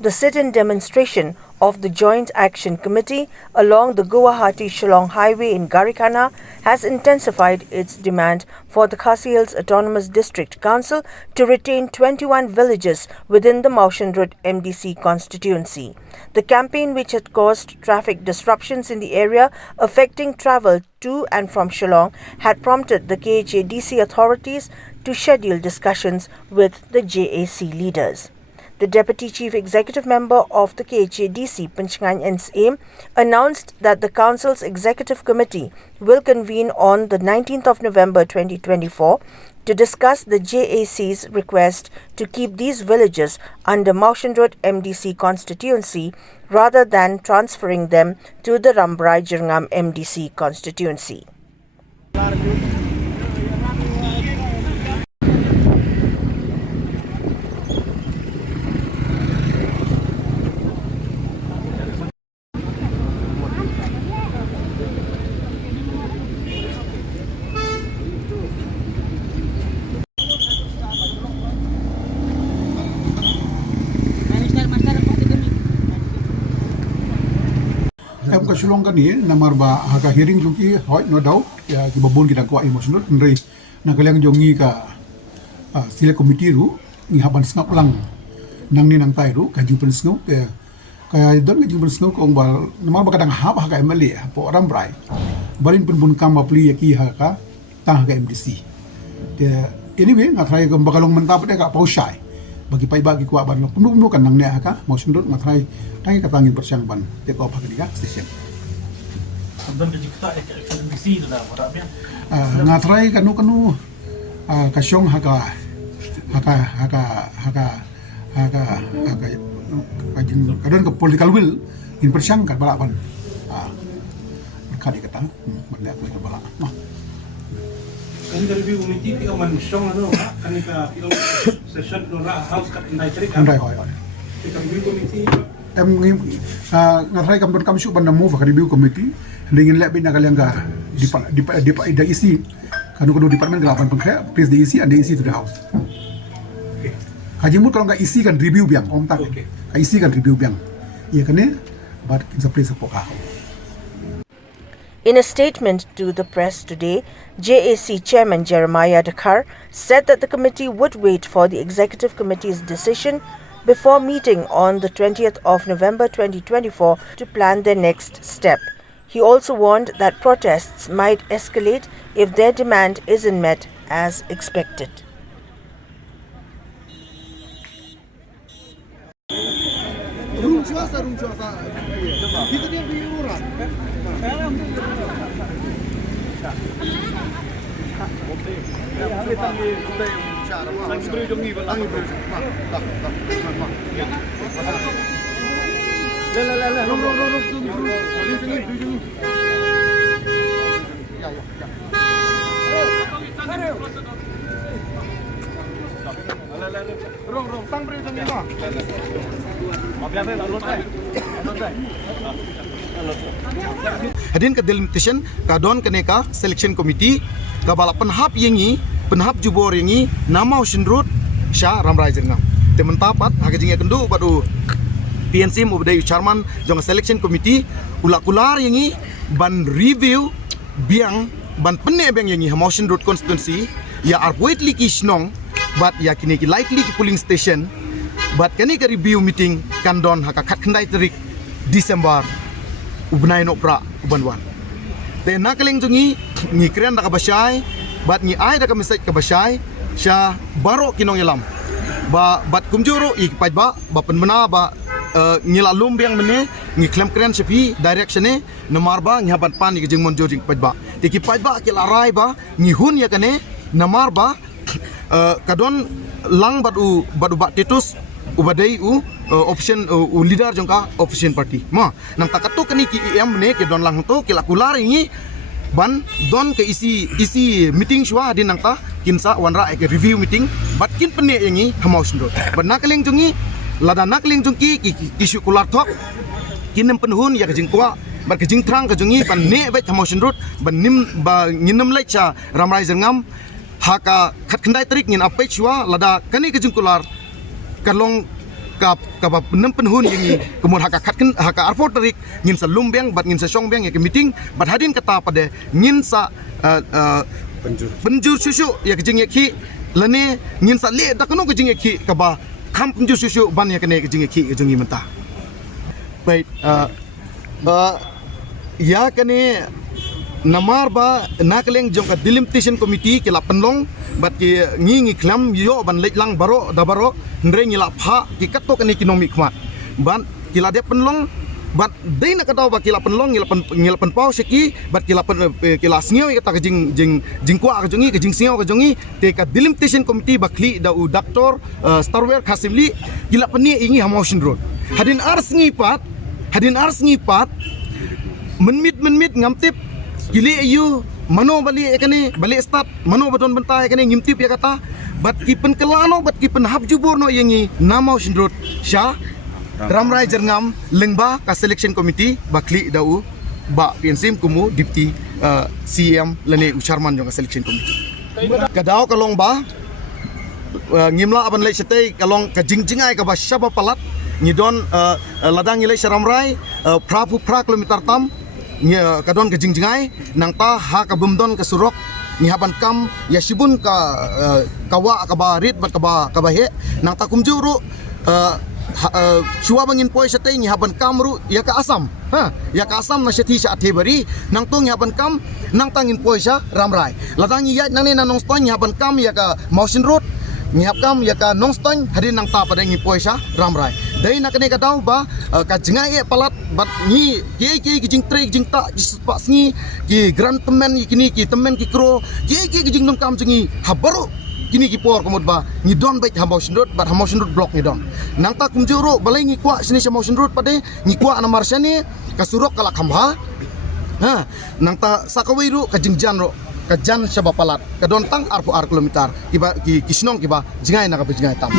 The sit-in demonstration of the Joint Action Committee along the Guwahati-Shillong Highway in Garikana has intensified its demand for the Khasi Hills Autonomous District Council to retain 21 villages within the Maushandrut MDC constituency. The campaign, which had caused traffic disruptions in the area affecting travel to and from Shillong, had prompted the KHADC authorities to schedule discussions with the JAC leaders. The Deputy Chief Executive Member of the KHADC, Panchangany NSA, announced that the Council's Executive Committee will convene on the 19th of November 2024 to discuss the JAC's request to keep these villages under Maushandrut MDC constituency rather than transferring them to the Rambrai Jirngam MDC constituency. Em ka Shillong kan ni namar ba haka hearing juki hoi no doubt ya ki babon kita ko emotional nrei na kaliang jongi ka sila committee ru ni haban snap lang nang ni nang tai ru ka jupen snap ka don ka jupen snap ko bal namar ba kadang hab haka MLA po Rambrai balin pun bun kam apli ya ki haka tah ka MDC de anyway ngatrai ko bakalong mentap de ka pausai bagi bagi kuat ban penuh kan nang ne haka mau sundut ngatrai tangi katangin bersiang ban take off haka station dan kita MDC itu dah harapnya ngatrai kanu kasyong haka kajin kadon ke political will in bersiang kan balapan berkali kata benda aku itu balak kan dari review committee kita manusiang ano kan kita session nora house kat indai cerik andai hoi kita review committee ngatrai kampun kamsu banda move ka review committee dengan lab bina kalian ka di isi kanu department gelapan pengkaya please the isi and the isi to the house kajimut kalau nggak isi kan review biang om tak isi kan review biang iya kan but kita please poka. In a statement to the press today, JAC Chairman Jeremiah Dakar said that the committee would wait for the Executive Committee's decision before meeting on the 20th of November 2024 to plan their next step. He also warned that protests might escalate if their demand isn't met as expected. Hadirin ke delimitation kadon keneka selection committee ka bala penhap jubor yengi nama Maushandrut Sha Rambrai Jirngam te mentapat hagajing kendu badu PNC mubdai chairman jong selection committee ulakular yengi ban review biang ban penne biang yengi Maushandrut constituency ya arpoitli ki snong but ya kini ki likely ki polling station but kani ka review meeting kandon haka khandai tarik December ubnai no pra ubanwan te nakaling jungi ni kren da kabasai bat ni ai da ka message kabasai sha baro kinong ilam ba bat kumjuro ik pajba ba penmena ba ngilalum biang mene ngi klem kren sepi direction ne namar ba nyabat pan ni jeng monjo jing pajba te ki pajba ki larai ba ngi hun ya kane namar ba kadon lang badu ba tetus ubadai option leader jongka opposition party ma nang takatu kani ki em ne ke don lang to ke lakular ini ban don ke isi meeting shwa din nang ta kinsa wanra ke review meeting bat kin pene ini hamaus ndo ban nakaling jungi lada nakaling jungki isu kular thok kinem penhun ya kejing kwa bar kejing trang ke jungi ban ne bet hamaus ndo ban nim ba nginam lai cha Rambrai Jirngam haka khat khandai tarik ngin apai shwa lada kani kejing kular kalong ka penem penhun yang kemun haka katken haka arpo terik ngin sa lumbeng bat ngin sa songbeng ya ke meeting bat hadin kata pada ngin sa penjur susu ya kejing ki lane ngin sa le da kanu kejing ki ka ba kam penjur susu ban ya kene kejing ki kejing mentah baik ya kene namar ba nakleng jong ka delimitation committee ke la penlong bat ki ngi klam yo ban leklang baro da baro ndre ngi la pha ki kato kene kinomi khmat ban kila de penlong bat dei na kadaw ba kila penlong ngi la pen pau seki bat kila sngeu ka ta jing kwa ka jongi ka jing sngeu ka jongi te ka delimitation committee bakli da u doktor starwer khasimli kila peni ingi hamotion road hadin ars ngi pat menmit ngamtip kili ayu mano bali ekane bali start mano badon benta ekane ngimtip ya kata bat ki penkelano bat ki penhap jubur no yengi namau sindrot sha ramrai jerngam lengba ka selection committee bakli dau ba PNSIM kumu dipti CM lene ucharman jong ka selection committee kadau kalong ba ngimla aban le setei kalong ka jingjingai ka ba syaba palat ngidon ladang ile ramrai prapu pra kilometer tam kadon ke jingjingai nang ta ha ka bumdon ke surok ni haban kam ya sibun ka kawa ka barit bat ka bahe nang ta kumjuru chua bangin poi sate ni haban kamru ya ka asam ya ka asam na sethi sa athebari nang tong ya haban kam nang tangin poi sa ramrai ladang ya nang ne nanong ston ni haban kam ya ka mountain road ni habkam ya ka nongstong hadin nang ta pada ngi poisa ramrai dai nak ne ka daw ba ka jingai palat bat ni ki jing tre jing ta spa sngi ki grand temen kini ki temen ki kro ki jing nong kam jingi habaru kini ki por komod ba ni don baik hamotion road bat hamotion road block ni don nang ta kumjuro balai ngi kwa sini sa motion road pade ngi kwa na marsani ka surok kala khamba nang ta sakawiru ka jingjan ro kajan syaba palat kadon tang arpo ar kilometer kiba ki kisnong kiba jingai na ka jingai tam